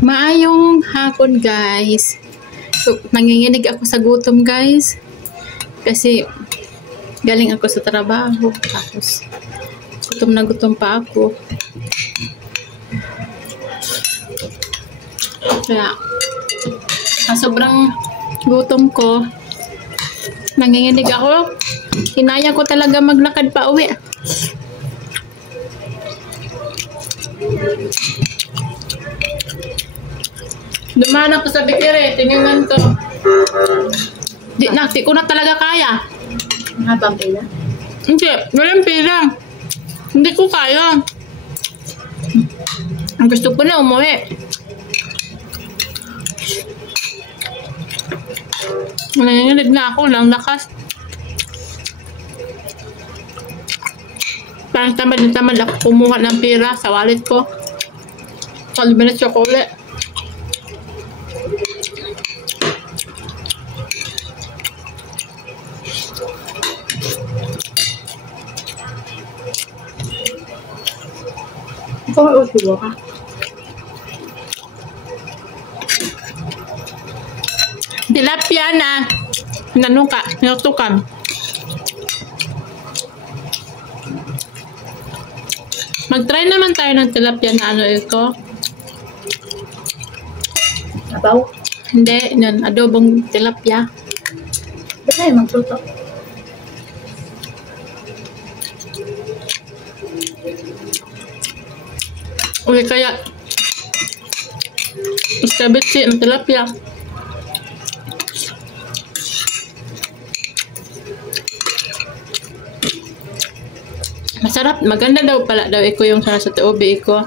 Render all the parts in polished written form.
Maayong hapon, guys. So, nanginginig ako sa gutom, guys. Kasi galing ako sa trabaho. Tapos gutom na gutom pa ako. Kaya sa sobrang gutom ko, nanginginig ako. Hinaya ko talaga maglakad pa uwi. Dumaan ako sa bikiri, tinignan ko. Di ko na talaga kaya. Habang pila? Hindi, walang pila. Hindi ko kaya. Ang gusto ko na umuwi. Nanginginig na ako ng lakas. Parang tamad na tamad ako kumuha ng pera sa wallet ko. Kalimutan ko ulit. Ikaw ay usibo ka? Tilapia na nanuka, nilutukan. Mag-try naman tayo ng tilapia na ano ito. Abaw? Hindi, yan, adobong tilapia. Ba't tayo magluto? Uy, kaya iskabitsi ng tilapia. Masarap, maganda daw pala daw iko yung sa tuobi iko.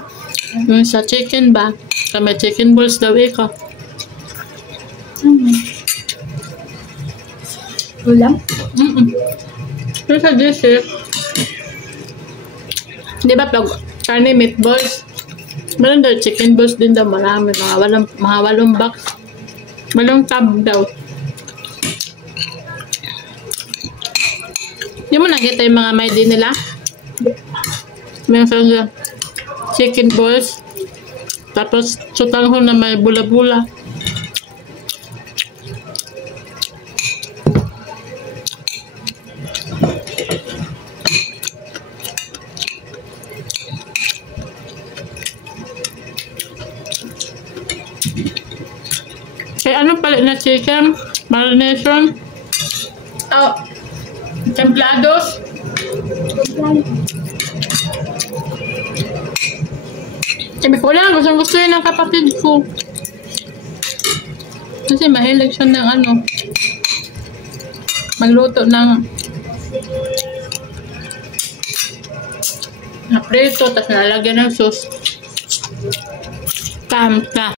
Yung sa chicken ba? Sa may chicken balls daw iko. Ulam? Yung sa dessert. Di ba pag karne meatballs? Meron daw chicken balls din daw marami. Mga walong box. Walong tab daw. Di mo nakita yung mga may din nila? Meron sa chicken balls. Tapos sutanghon na may bula-bula. Kaya ano palit na chicken? Marination? Oh, templados? Sabi ko lang, gusto yun ng kapatid ko. Kasi mahilig siya ng ano, magluto ng na prito, tapos nalagyan ng sauce. Kamta.